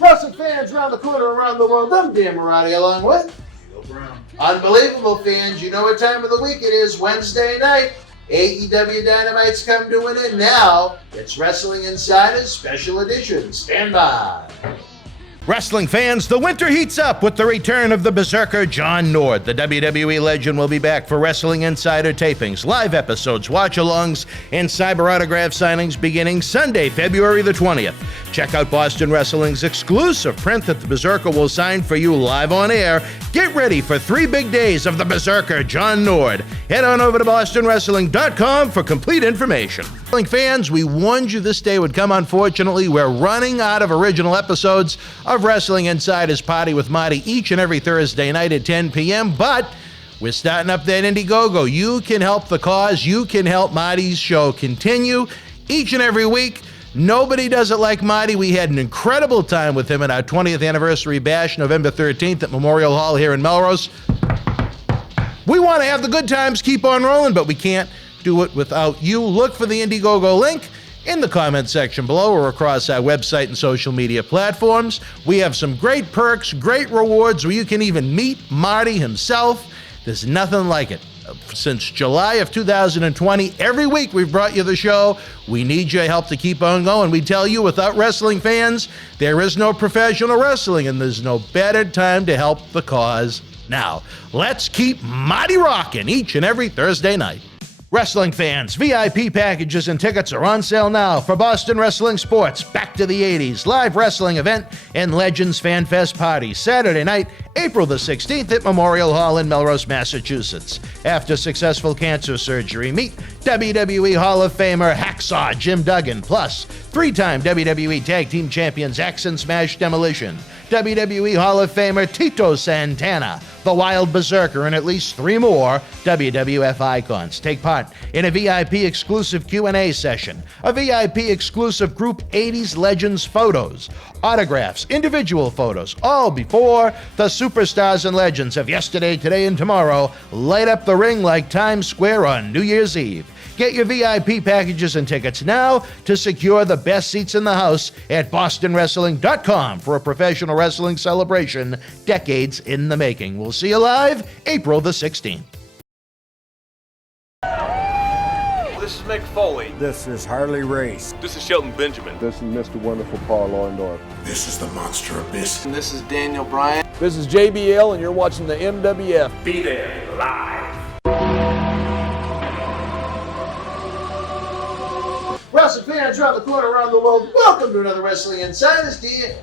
Wrestling fans around the corner, around the world, I'm Dan Marotti along with Tito Brown. Unbelievable fans. You know what time of the week it is, Wednesday night. AEW Dynamite's come to an end now. It's Wrestling Insider's Special Edition. Stand by. Wrestling fans, the winter heats up with the return of the Berzerker John Nord. The WWE legend will be back for Wrestling Insider tapings, live episodes, watch-alongs, and cyber autograph signings beginning Sunday, February the 20th. Check out Boston Wrestling's exclusive print that the Berzerker will sign for you live on air. Get ready for 3 big days of the Berzerker John Nord. Head on over to bostonwrestling.com for complete information. Wrestling fans, we warned you this day would come. Unfortunately, we're running out of original episodes of Wrestling Insider's Party with Marty each and every Thursday night at 10 p.m., but we're starting up that Indiegogo. You can help the cause. You can help Marty's show continue each and every week. Nobody does it like Marty. We had an incredible time with him at our 20th anniversary bash, November 13th at Memorial Hall here in Melrose. We want to have the good times keep on rolling, but we can't do it without you. Look for the Indiegogo link in the comment section below or across our website and social media platforms. We have some great perks, great rewards where you can even meet Marty himself. There's nothing like it. Since July of 2020, every week we've brought you the show. We need your help to keep on going. We tell you, without wrestling fans, there is no professional wrestling, and there's no better time to help the cause now. Let's keep Marty rocking each and every Thursday night. Wrestling fans, VIP packages and tickets are on sale now for Boston Wrestling Sports Back to the 80s live wrestling event and Legends Fan Fest party Saturday night, April the 16th at Memorial Hall in Melrose, Massachusetts. After successful cancer surgery, meet WWE Hall of Famer Hacksaw Jim Duggan, plus 3-time WWE Tag Team Champions X and Smash Demolition, WWE Hall of Famer Tito Santana, the Wild Berzerker, and at least 3 more WWF icons. Take part in a VIP exclusive Q&A session, a VIP exclusive Group 80s Legends photos, autographs, individual photos, all before the superstars and legends of yesterday, today, and tomorrow light up the ring like Times Square on New Year's Eve. Get your VIP packages and tickets now to secure the best seats in the house at bostonwrestling.com for a professional wrestling celebration decades in the making. We'll see you live April the 16th. This is Mick Foley. This is Harley Race. This is Shelton Benjamin. This is Mr. Wonderful Paul Orndorff. This is the Monster Abyss. And this is Daniel Bryan. This is JBL, and you're watching the MWF. Be there live. Wrestling fans around the corner, around the world, welcome to another Wrestling Insiders, the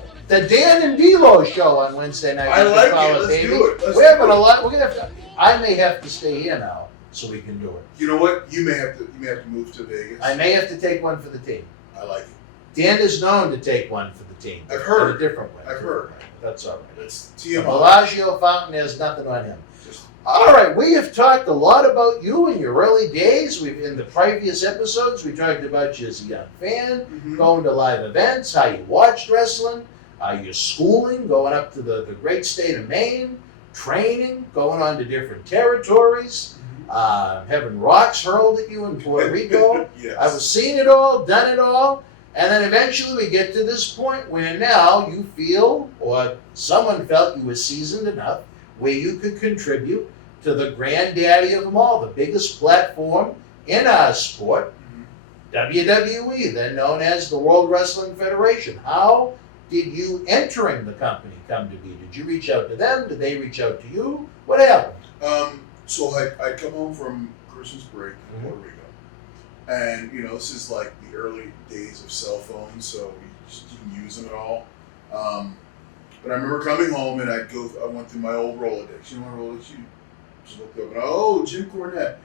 Dan and D'Lo show on Wednesday night. I like it. Let's do it. We're having a lot. We're gonna have to. I may have to stay here now so we can do it. You know what? You may have to move to Vegas. I may have to take one for the team. I like it. Dan is known to take one for the team. I've heard. In a different way. I've heard. That's all right. That's The TMI. Bellagio fountain has nothing on him. All right, we have talked a lot about you in your early days. In the previous episodes, we talked about you as a young fan, going to live events, how you watched wrestling, your schooling, going up to the great state of Maine, training, going on to different territories, having rocks hurled at you in Puerto Rico. Yes. I've seen it all, done it all, and then eventually we get to this point where now you feel, or someone felt you were seasoned enough, where you could contribute to the granddaddy of them all, the biggest platform in our sport, WWE, then known as the World Wrestling Federation. How did you entering the company come to be? Did you reach out to them? Did they reach out to you? What happened? So I come home from Christmas break in Puerto Rico, and this is like the early days of cell phones, so we just didn't use them at all. But I remember coming home and I went through my old Rolodex. You know what Rolodex? You just looked up and Jim Cornette.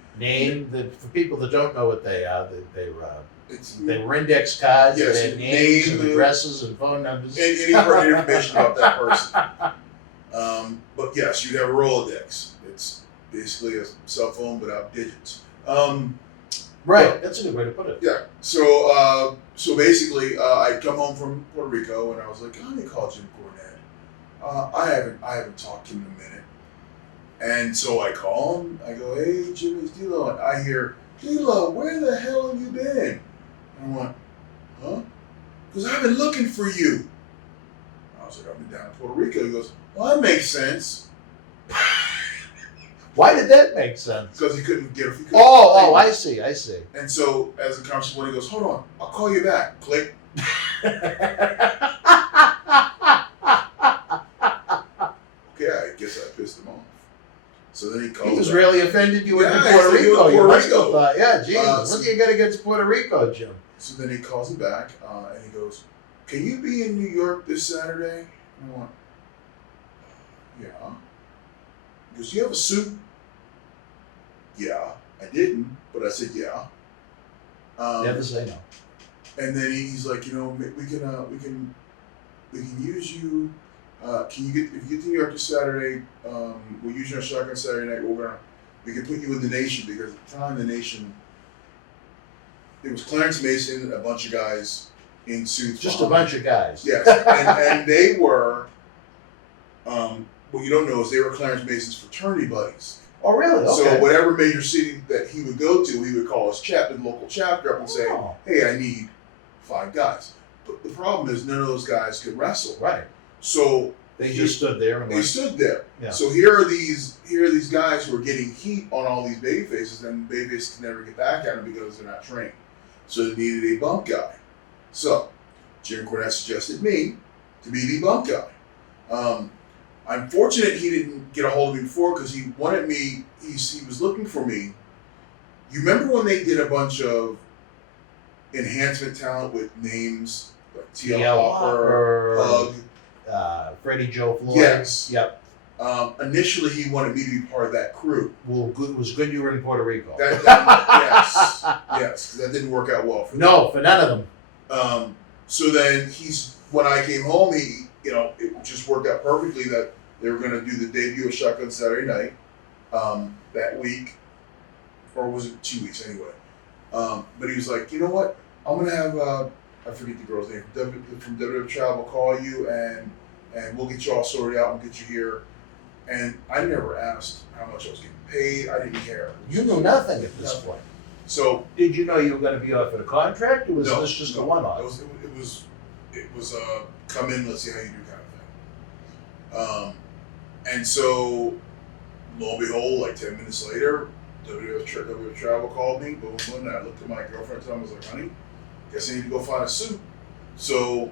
For people that don't know what they are, they were index cards. Yes, that had names and name, addresses and phone numbers. Any information about that person. But yes, you'd have a Rolodex. It's basically a cell phone without digits. Right, that's a good way to put it. Yeah. So basically, I come home from Puerto Rico and I was like, let me call Jim Cornette. I haven't talked to him in a minute. And so I call him. I go, hey, Jim, it's D'Lo. And I hear, D'Lo, where the hell have you been? And I went, huh? Because I've been looking for you. I was was like, I've been down in Puerto Rico. He goes, well, that makes sense. Why did that make sense? Because he couldn't get it. Oh, I see. And so as the conversation went, he goes, hold on, I'll call you back. Click. Okay, I guess I pissed him off. So then he called. He was really offended you were in Yeah, Puerto he said he was Rico. in You Puerto must have Rico. thought, yeah, Jesus, what do you got against Puerto Rico, Jim? So then he calls me back and he goes, can you be in New York this Saturday? And I went, yeah. He goes, do you have a suit? Yeah. I didn't, but I said yeah. Never say no. And then he's like, you know, we can use you. Can you if you get to New York this Saturday? We'll use you on Shotgun Saturday night. We can put you in the Nation because at the time the Nation, it was Clarence Mason and a bunch of guys in suits. Just a bunch of guys. Yes, and they were. What you don't know is they were Clarence Mason's fraternity buddies. Oh, really? Okay. So whatever major city that he would go to, he would call his local chapter up and say, Oh. hey, I need 5 guys. But the problem is none of those guys could wrestle. Right. So They just stood there and they went, stood there. Yeah. So here are these guys who are getting heat on all these baby faces, and baby faces can never get back at them because they're not trained. So they needed a bump guy. So Jim Cornette suggested me to be the bump guy. I'm fortunate he didn't get a hold of me before because he wanted me. He was looking for me. You remember when they did a bunch of enhancement talent with names like T.L. Hopper, Pug, Freddie Joe Floyd. Yes. Yep. Initially, he wanted me to be part of that crew. Well, it was good you were in Puerto Rico. Yes, because that didn't work out well for me. No, for none of them. So then when I came home, it just worked out perfectly that they were going to do the debut of Shotgun Saturday Night that week, or was it 2 weeks anyway? But he was like, you know what? I'm going to have I forget the girl's name from WWF Travel call you and we'll get you all sorted out and get you here. And I never asked how much I was getting paid. I didn't care. You knew nothing at this point. So did you know you were going to be offered a contract, or was this just a one-off? It was come in, let's see how you do kind of thing. And so, lo and behold, like 10 minutes later, WWF Travel called me. Boom, boom. And I looked at my girlfriend and I was like, honey, guess I need to go find a suit. So,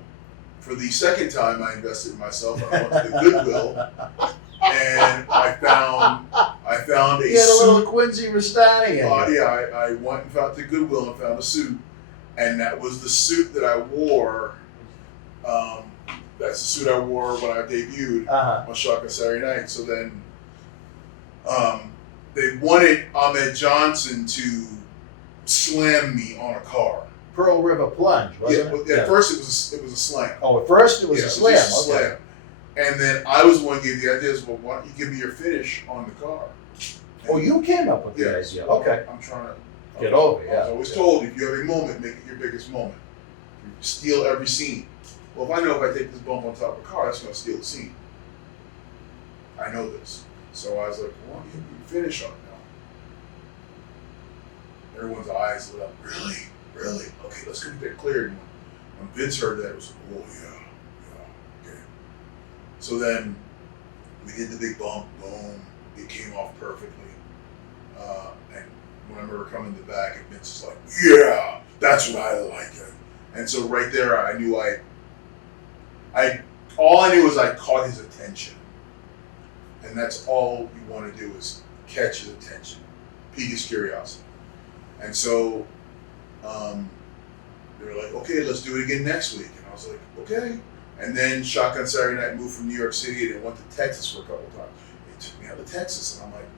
for the second time, I invested in myself. And I went to the Goodwill, and I found a You had a suit. little Quincy Rustani in you. Yeah, I went and found the Goodwill and found a suit, and that was the suit that I wore. That's the suit I wore when I debuted on Shotgun Saturday Night. So then, they wanted Ahmed Johnson to slam me on a car. Pearl River Plunge, wasn't it? At first it was a slam. Oh, at first it was a slam. Just a Okay. slam. And then I was the one who gave the idea, well, why don't you give me your finish on the car? Oh, you came up with the idea. Okay. I'm trying to Get over it, I was always told, if you have a moment, make it your biggest moment. Steal every scene. Well, if I know if I take this bump on top of a car, that's going to steal the scene. I know this. So I was like, well, you can finish on it now. Everyone's eyes lit up. Really? Really? Okay, let's get that cleared. When Vince heard that, it was like, oh, yeah, okay. So then we did the big bump, boom. It came off perfectly. And when I remember coming to the back, and Vince was like, yeah, that's what I like it. And so right there, I knew all I knew was I caught his attention. And that's all you want to do is catch his attention, pique his curiosity. And so they were like, okay, let's do it again next week. And I was like, okay. And then Shotgun Saturday Night moved from New York City and went to Texas for a couple of times. They took me out to Texas, and I'm like,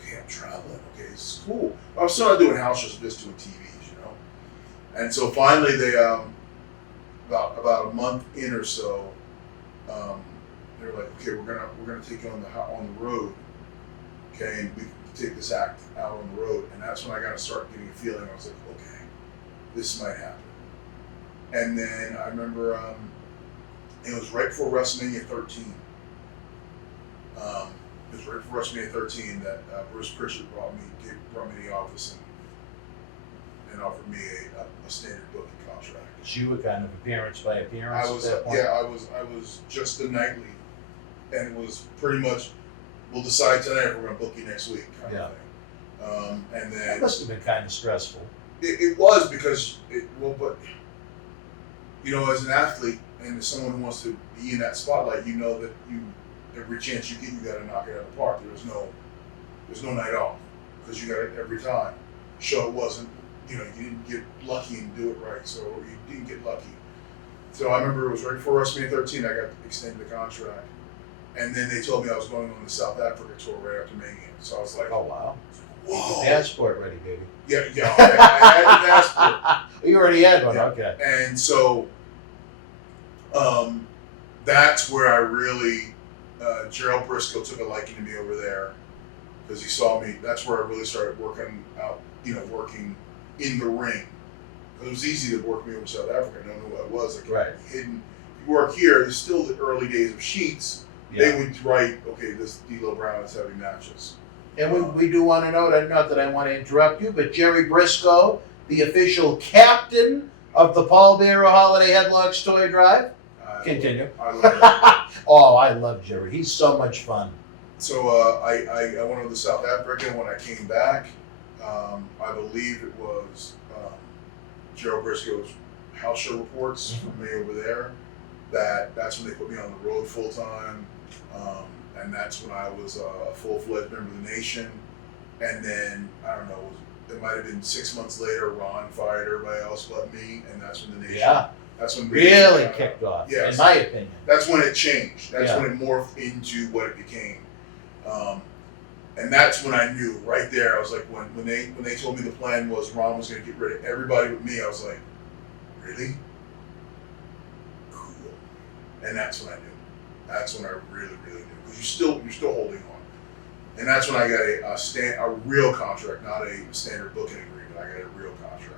okay, I'm traveling. Okay, this is cool. But I'm still not doing house shows, just doing TVs, you know. And so finally, they about a month in or so, they were like, okay, we're gonna take you on the road, okay, and we can take this act out on the road. And that's when I got to start getting a feeling. I was like, okay, this might happen. And then I remember it was right before WrestleMania 13. It was right before WrestleMania 13 that Bruce Pritchard brought me to the office, and offered me a standard booking contract. So you were kind of appearance by appearance I was, at that point? I was just a nightly, and it was pretty much, we'll decide tonight if we're going to book you next week, kind of thing. And then That must have been kind of stressful. it was because but you know, as an athlete and as someone who wants to be in that spotlight, you know that every chance you get, you got to knock it out of the park. There's no night off because you got it every time. So it wasn't, you know, you didn't get lucky and do it right. So you didn't get lucky. So I remember it was right before WrestleMania 13, I got extended the contract. And then they told me I was going on the South Africa tour right after Mania. So I was like, Oh, wow. whoa. Passport ready, baby. Yeah, I had the passport. You already had one, Yeah. okay. And so that's where I really, Gerald Briscoe took a liking to me over there because he saw me. That's where I really started working out, you know, working in the ring. It was easy to work me over in South Africa. No one knew who I was. Like, Right. hidden. If you work here, there's still the early days of Sheets. Yeah. They would write, okay, this D'Lo Brown is having matches. And we do want to note, not that I want to interrupt you, but Jerry Briscoe, the official captain of the Paul Bearer Holiday Headlocks Toy Drive. Continue. I love that. Oh, I love Jerry. He's so much fun. So I went over to South Africa, and when I came back, I believe it was Gerald Briscoe's house show reports from me over there. That's when they put me on the road full time, and that's when I was a full-fledged member of the Nation. And then I don't know, it might have been 6 months later. Ron fired everybody else but me, and that's when the Nation. Yeah. That's when Really kicked off, yes. in my opinion. That's when it changed. That's Yeah. when it morphed into what it became. And that's when I knew right there. I was like, when they told me the plan was Ron was going to get rid of everybody but me, I was like, really? Cool. And that's when I knew. That's when I really knew because you're still holding on. And that's when I got a real contract, not a standard booking agreement. I got a real contract.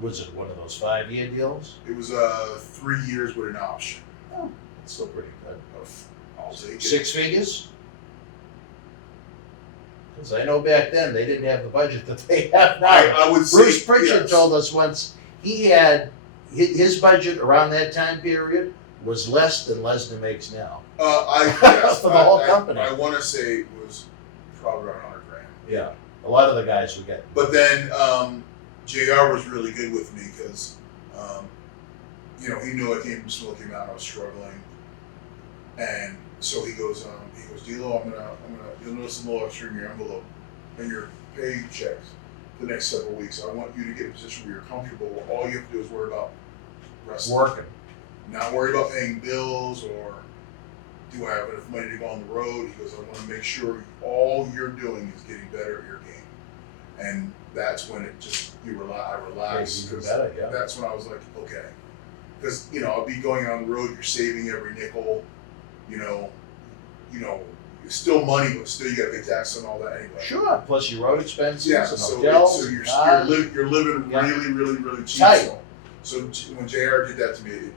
Was it one of those 5-year deals? It was 3 years with an option. Oh, that's still pretty good. I'll take it. 6 figures? Because I know back then they didn't have the budget that they have now. I would say Bruce Pritchard yes. told us once he had his budget around that time period was less than Lesnar makes now. Yes, For the whole company. I want to say it was probably around 100 grand. Yeah, a lot of the guys were getting. But then JR was really good with me because, you know, he knew I came from Smoky Mountain. I was struggling, and so he goes, D'Lo, you'll notice a little extra in your envelope and your paychecks the next several weeks. I want you to get in a position where you're comfortable. Where all you have to do is worry about wrestling. Working. Not worry about paying bills or do I have enough money to go on the road. He goes, I want to make sure all you're doing is getting better at your game. And that's when it just, I relaxed. Yeah, you do better, yeah. That's when I was like, okay. Because, you know, I'll be going on the road, you're saving every nickel, you know, it's still money, but still you got to pay tax on all that anyway. Sure. Plus your road expenses Yeah, and so hotels. you're cars. living Yeah. really cheap. Tight. So when JR did that to me,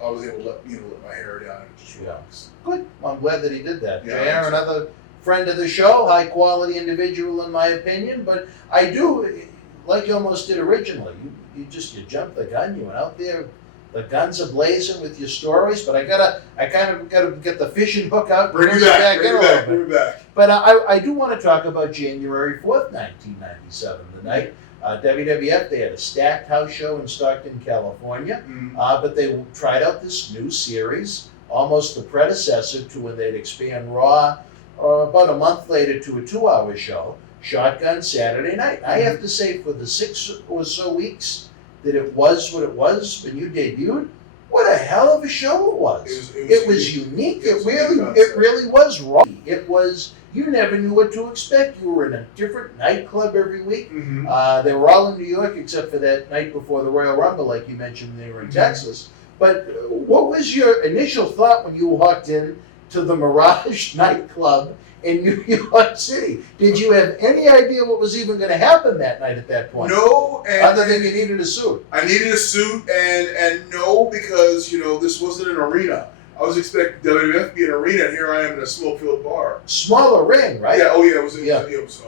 I was able to let my hair down and just relax. Good. Well, I'm glad that he did that. Yeah, JR, another friend of the show, high quality individual in my opinion, but I do, like you almost did originally, you jumped the gun, you went out there, the guns are blazing with your stories, but I kind of gotta get the fishing hook out. Bring me back. But I do want to talk about January 4th, 1997, the night WWF, they had a stacked house show in Stockton, California, but they tried out this new series, almost the predecessor to when they'd expand Raw, about a month later to a 2-hour show, Shotgun Saturday Night. I have to say, for the 6 or so weeks that it was what it was when you debuted, what a hell of a show it was. It was unique. It really was raw. It was, you never knew what to expect. You were in a different nightclub every week. They were all in New York except for that night before the Royal Rumble, like you mentioned, they were in Texas. But what was your initial thought when you walked in to the Mirage nightclub in New York City? Did you have any idea what was even going to happen that night at that point? No, other than you needed a suit. I needed a suit, and no, because this wasn't an arena. I was expecting WWF to be an arena, and here I am in a smoke-filled bar. Smaller ring, right? Yeah. Oh yeah. It was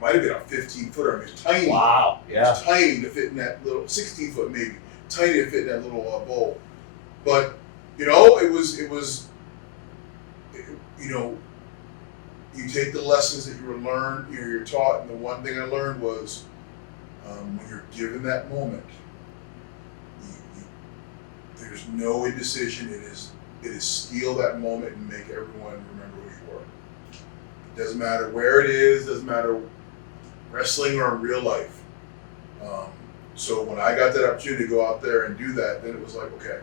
might have been a 15-footer. I mean, it's tiny. Wow. Yeah. It's tiny to fit in that little 16-foot maybe. Tiny to fit in that little bowl. But it was. You take the lessons that you're taught, and the one thing I learned was when you're given that moment, there's no indecision. It is steal that moment and make everyone remember who you were. It doesn't matter where it is. Doesn't matter wrestling or in real life. So when I got that opportunity to go out there and do that, then it was like, okay,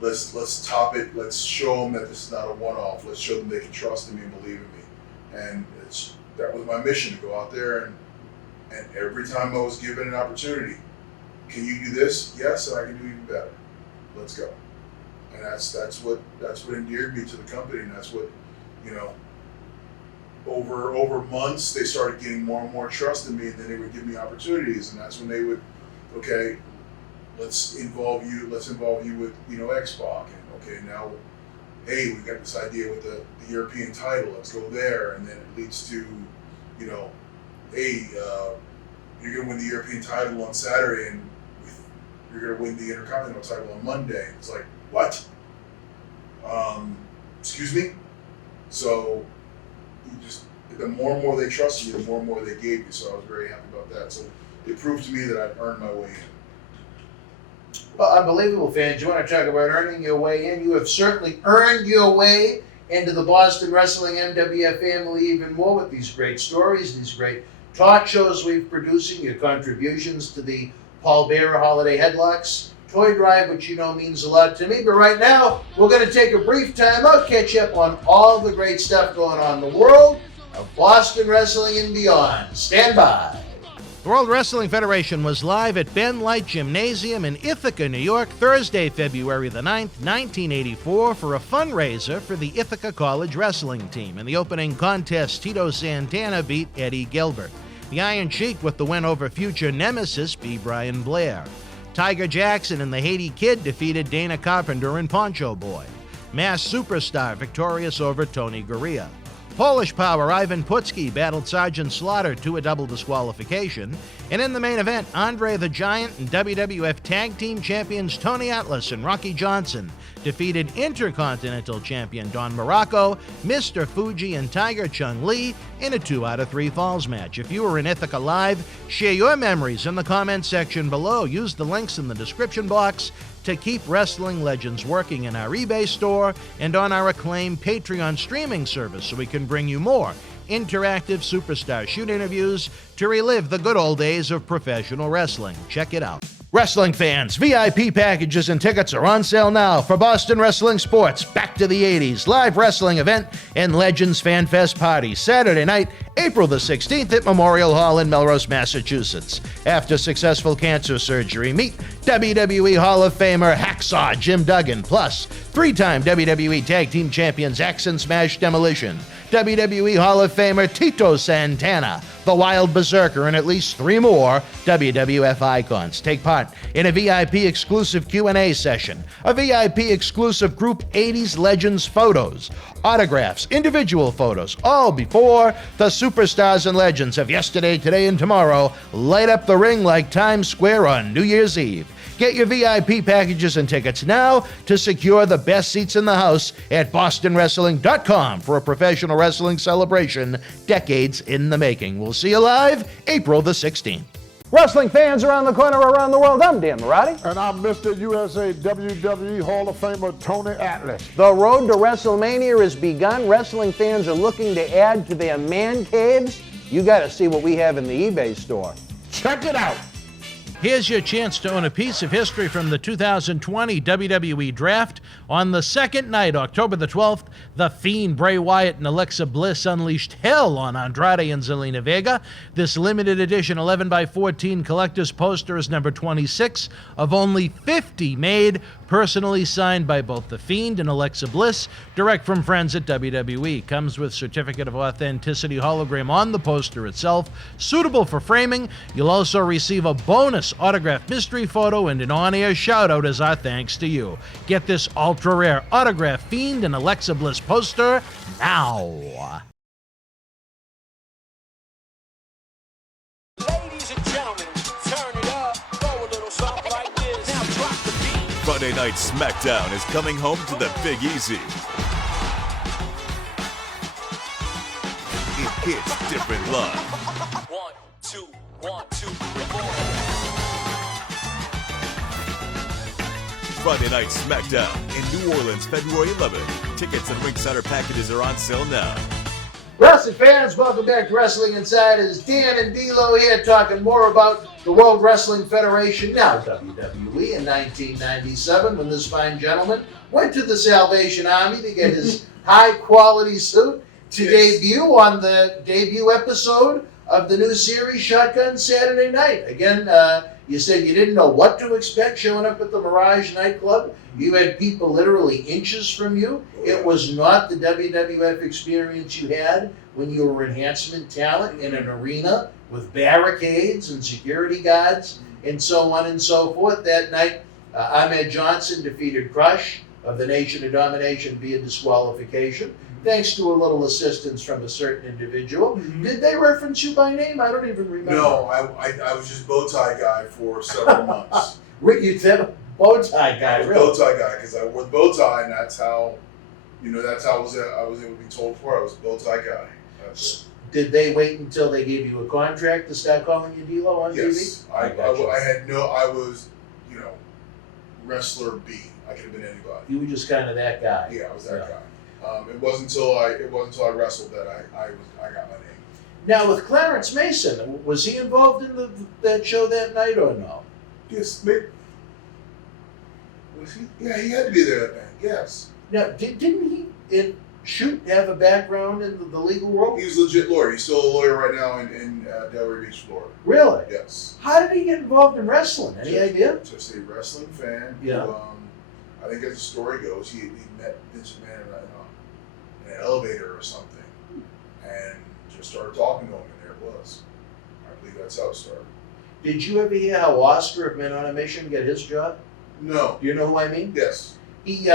let's top it. Let's show them that this is not a one-off. Let's show them they can trust in me and believe in me. And that was my mission, to go out there and every time I was given an opportunity, can you do this? Yes, and I can do even better. Let's go. And that's what endeared me to the company, and that's what, over months they started getting more and more trust in me, and then they would give me opportunities, and that's when they would, okay, let's involve you with X-Pac, and okay, now, hey, we got this idea with the European title, let's go there, and then it leads to, hey, you're gonna win the European title on Saturday, and you're gonna win the Intercontinental title on Monday. It's like, what? Excuse me? So the more and more they trusted you, the more and more they gave you. So I was very happy about that. So it proved to me that I'd earned my way in. Well, unbelievable, fans. You want to talk about earning your way in? You have certainly earned your way into the Boston Wrestling MWF family even more with these great stories, these great talk shows we've producing, your contributions to the Paul Bearer Holiday Headlocks toy drive, which means a lot to me. But right now, we're going to take a brief time out, catch up on all the great stuff going on in the world of Boston wrestling and beyond. Stand by. The World Wrestling Federation was live at Ben Light Gymnasium in Ithaca, New York, Thursday, February the 9th, 1984, for a fundraiser for the Ithaca College wrestling team. In the opening contest, Tito Santana beat Eddie Gilbert. The Iron Sheik with the win over future nemesis B. Brian Blair. Tiger Jackson and the Haiti Kid defeated Dana Carpenter and Poncho Boy. Mass Superstar victorious over Tony Gurria. Polish Power Ivan Putski battled Sergeant Slaughter to a double disqualification. And in the main event, Andre the Giant and WWF Tag Team Champions Tony Atlas and Rocky Johnson defeated Intercontinental Champion Don Morocco, Mr. Fuji, and Tiger Chung Lee in a 2 out of 3 falls match. If you were in Ithaca Live, share your memories in the comment section below. Use the links in the description box to keep wrestling legends working in our eBay store and on our acclaimed Patreon streaming service so we can bring you more interactive superstar shoot interviews to relive the good old days of professional wrestling. Check it out. Wrestling fans, VIP packages and tickets are on sale now for Boston Wrestling Sports Back to the 80s live wrestling event and Legends Fan Fest party Saturday night, April the 16th at Memorial Hall in Melrose, Massachusetts. After successful cancer surgery, meet WWE Hall of Famer Hacksaw Jim Duggan, plus 3-time WWE Tag Team Champions X and Smash Demolition, WWE Hall of Famer Tito Santana, the Wild Berzerker, and at least 3 more WWF icons. Take part in a VIP exclusive Q&A session, a VIP exclusive Group 80s Legends photos, autographs, individual photos, all before the superstars and legends of yesterday, today, and tomorrow light up the ring like Times Square on New Year's Eve. Get your VIP packages and tickets now to secure the best seats in the house at bostonwrestling.com for a professional wrestling celebration decades in the making. We'll see you live April the 16th. Wrestling fans around the corner, around the world, I'm Dan Marotti. And I'm Mr. USA WWE Hall of Famer Tony Atlas. The road to WrestleMania has begun. Wrestling fans are looking to add to their man caves. You got to see what we have in the eBay store. Check it out. Here's your chance to own a piece of history from the 2020 WWE Draft. On the second night, October the 12th, The Fiend, Bray Wyatt, and Alexa Bliss unleashed hell on Andrade and Zelina Vega. This limited edition 11x14 collector's poster is number 26 of only 50 made, personally signed by both The Fiend and Alexa Bliss, direct from friends at WWE. Comes with certificate of authenticity hologram on the poster itself, suitable for framing. You'll also receive a bonus autographed mystery photo and an on-air shout-out as our thanks to you. Get this ultra-rare autographed Fiend and Alexa Bliss poster now. Friday Night SmackDown is coming home to the Big Easy. It hits different love. 1, 2, 1, 2, 3, 4. Friday Night SmackDown in New Orleans, February 11th. Tickets and Ringsider packages are on sale now. Wrestling fans, welcome back to Wrestling Insiders. Dan and D'Lo here talking more about the World Wrestling Federation, now WWE, in 1997 when this fine gentleman went to the Salvation Army to get his high-quality suit to debut on the debut episode of the new series Shotgun Saturday Night. Again, you said you didn't know what to expect showing up at the Mirage nightclub. You had people literally inches from you. It was not the WWF experience you had when you were enhancement talent in an arena with barricades and security guards and so on and so forth. That night, Ahmed Johnson defeated Crush of the Nation of Domination via disqualification, thanks to a little assistance from a certain individual. Did they reference you by name? I don't even remember. No, I was just bow tie guy for several months. You said bow tie guy, really? Bow tie guy, because I wore the bow tie, and that's how, that's how I was able to be told for. I was a bow tie guy. That's it. Did they wait until they gave you a contract to start calling you D'Lo on TV? Yes, I was, wrestler B. I could have been anybody. You were just kind of that guy. Yeah, I was that guy. It wasn't until I wrestled that I got my name. Now with Clarence Mason, was he involved in that show that night or no? Yes, was he? Yeah, he had to be there that night. Yes. Now, didn't he have a background in the legal world? He's a legit lawyer. He's still a lawyer right now in Delray Beach, Florida. Really? Yes. How did he get involved in wrestling? Any idea? Just a wrestling fan. Yeah. Who, I think as the story goes, he met Vince McMahon in an elevator or something, and just started talking to him, and there it was. I believe that's how it started. Did you ever hear how Oscar of Men on a Mission got his job? No. Do you know who I mean? Yes. He,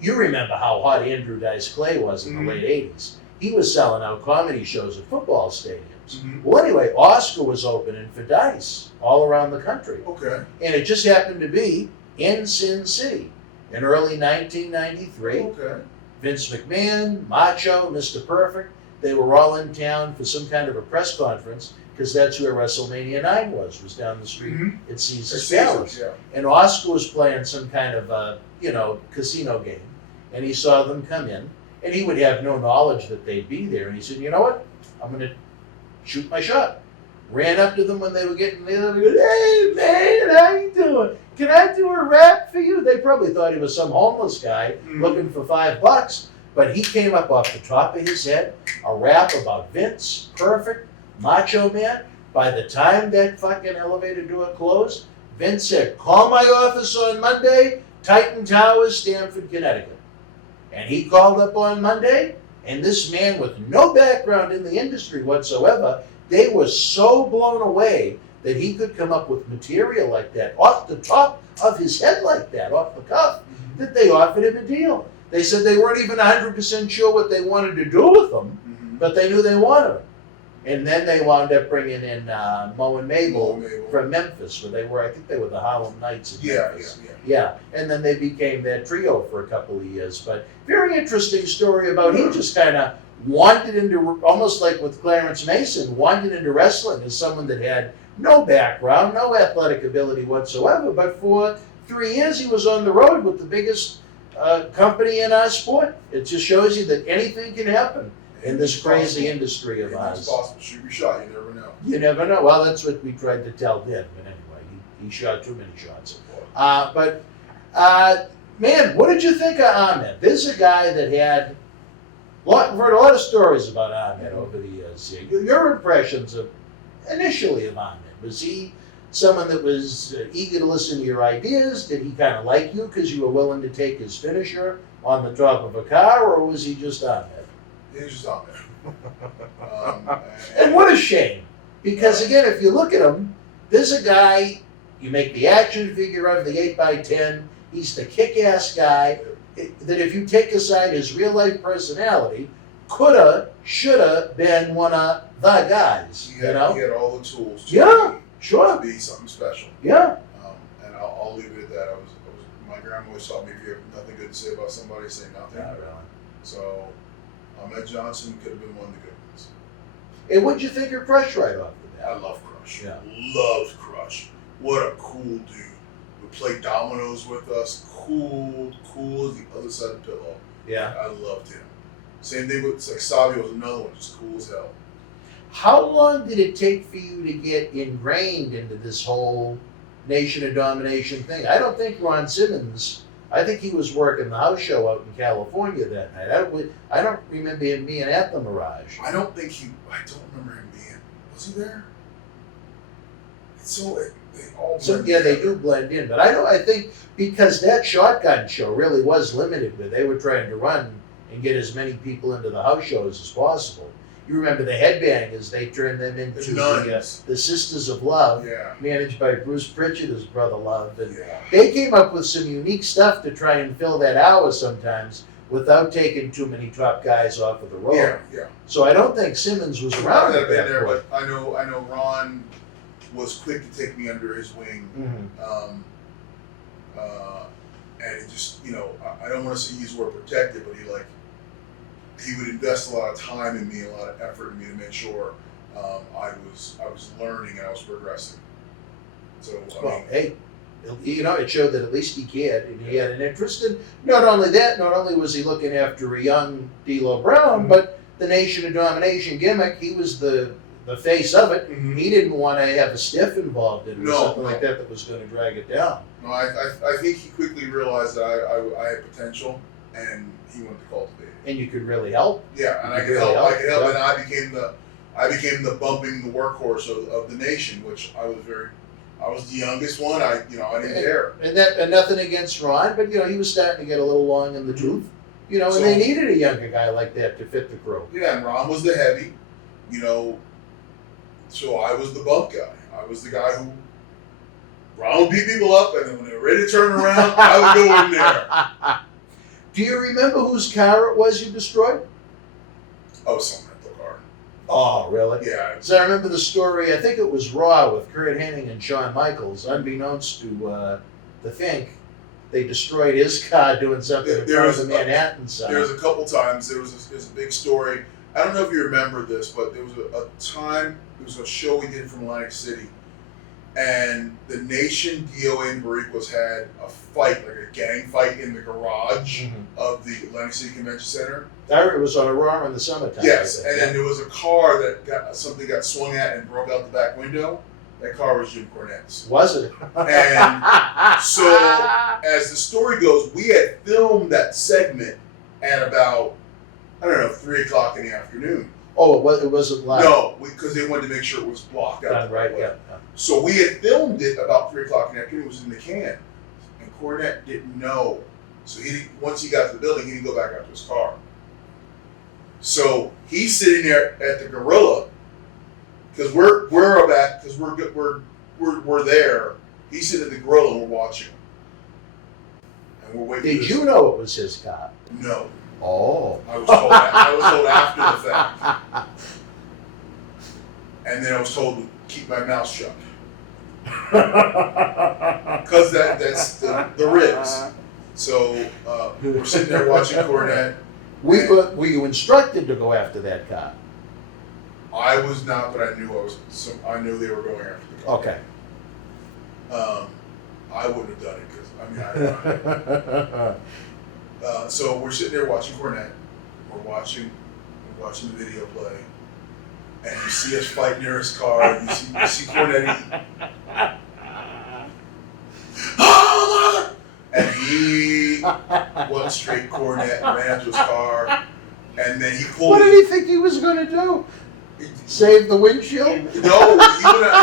you remember how hot Andrew Dice Clay was in the late 80s. He was selling out comedy shows at football stadiums. Well, anyway, Oscar was opening for Dice all around the country. Okay. And it just happened to be in Sin City in early 1993. Okay. Vince McMahon, Macho, Mr. Perfect, they were all in town for some kind of a press conference because that's where WrestleMania 9 was down the street at Caesar's Palace. Yeah. And Oscar was playing some kind of, casino game. And he saw them come in, and he would have no knowledge that they'd be there. And he said, you know what? I'm going to shoot my shot. Ran up to them when they were getting there. And goes, hey, man, how you doing? Can I do a rap for you? They probably thought he was some homeless guy looking for $5. But he came up off the top of his head, a rap about Vince, Perfect, Macho Man. By the time that fucking elevator door closed, Vince said, call my office on Monday, Titan Towers, Stamford, Connecticut. And he called up on Monday, and this man with no background in the industry whatsoever, they were so blown away that he could come up with material like that, off the top of his head like that, off the cuff, that they offered him a deal. They said they weren't even 100% sure what they wanted to do with him, but they knew they wanted him. And then they wound up bringing in Mo and Mabel from Memphis, where they were, I think they were the Harlem Knights in Memphis. Yeah. And then they became that trio for a couple of years. But very interesting story about he just kind of wandered into, almost like with Clarence Mason, wandered into wrestling as someone that had no background, no athletic ability whatsoever. But for 3 years, he was on the road with the biggest company in our sport. It just shows you that anything can happen in this crazy industry of ours. It's possible. Shoot your shot. You never know. You never know. Well, that's what we tried to tell Dan. But anyway, he shot too many shots. Man, what did you think of Ahmed? This is a guy that had heard a lot of stories about Ahmed over the years. Your impressions initially of Ahmed. Was he someone that was eager to listen to your ideas? Did he kind of like you because you were willing to take his finisher on the top of a car, or was he just Ahmed? He was just on there. And what a shame. Because again, if you look at him, there's a guy, you make the action figure of the 8x10, he's the kick-ass guy that if you take aside his real-life personality, coulda, shoulda been one of the guys. He had all the tools to be something special. Yeah. And I'll leave it at that. I was grandma always taught me if you have nothing good to say about somebody, say nothing. Yeah, really. So, Ahmed Johnson could have been one of the good ones. And what'd you think of Crush right off the I bat? love Crush. Yeah. Loved Crush. What a cool dude. Would play dominoes with us. Cool as the other side of the pillow. Yeah. I loved him. Same thing with like Savio was another one, just cool as hell. How long did it take for you to get ingrained into this whole Nation of Domination thing? I don't think Ron Simmons, I think he was working the house show out in California that night. I don't remember him being at the Mirage. I don't remember him being. Was he there? They all blend Yeah, they together. do blend in. But I think because that shotgun show really was limited, where they were trying to run and get as many people into the house shows as possible. You remember the Headbangers, they turned them into the Sisters of Love, Yeah. managed by Bruce Pritchard, his brother Love. And Yeah. they came up with some unique stuff to try and fill that hour sometimes without taking too many top guys off of the road. Yeah. So I don't think Simmons was I around might at have been that there, point. but I know Ron was quick to take me under his wing. Mhm. And it just, I don't want to say use the word protected, but he would invest a lot of time in me, a lot of effort in me to make sure I was learning and I was progressing. So Well, hey, it showed that at least he cared and he had an interest. And not only was he looking after a young D'Lo Brown, but the Nation of Domination gimmick, he was the face of it. Mhm. He didn't want to have a stiff involved in it or No, something no. like that was going to drag it down. no, I think he quickly realized that I had potential, and he wanted to cultivate it. And you could really help. Yeah, and I You could really help. I helped, could help, yeah. and I became the bumping the workhorse of the nation, which I was the youngest one. I didn't care. And nothing against Ron, but he was starting to get a little long in the tooth. And So- they needed a younger guy like that to fit the crew. Yeah, and Ron was the heavy, so I was the bump guy. I was the guy who Ron would beat people up, and then when they were ready to turn around, I would go in there. Do you remember whose car it was you destroyed? Oh, some rental car. Oh, really? Yeah. So I remember the story, I think it was Raw with Kurt Hennig and Shawn Michaels. Unbeknownst to the Fink, they destroyed his car doing something in There front was of the Manhattan side. There was a couple times. There was a big story. I don't know if you remember this, but there was a time, there was a show we did from Atlantic City, and the Nation, DOA, and Barriquas had a fight, like a gang fight in the garage of the Atlantic City Convention Center. It was on a Raw in the summertime. Yes, I think. and then there was a car that got swung at and broke out the back window. That car was Jim Cornette's. Was it? And so, as the story goes, we had filmed that segment at about, 3 o'clock in the afternoon. Oh, it wasn't live. No, because they wanted to make sure it was blocked out. Done right, yeah. So we had filmed it about 3 o'clock in the afternoon. It was in the can, and Cornette didn't know. So once he got to the building, he didn't go back out to his car. So he's sitting there at the Gorilla because we're there. He's sitting at the Gorilla and we're watching him, and we're waiting. Did you know it was his car? No. Oh. I was told after the fact. And then I was told to keep my mouth shut. Because that's the ribs. So we're sitting there watching Cornette. Were you instructed to go after that car? I was not, but I knew I knew they were going after the car. Okay. I wouldn't have done it because so we're sitting there watching Cornette. We're watching the video play, and you see us fight near his car. You see Cornette. Oh, mother! And he went straight Cornette and ran up to his car, and then he pulled. What did he think he was going to do? Save the windshield? No, he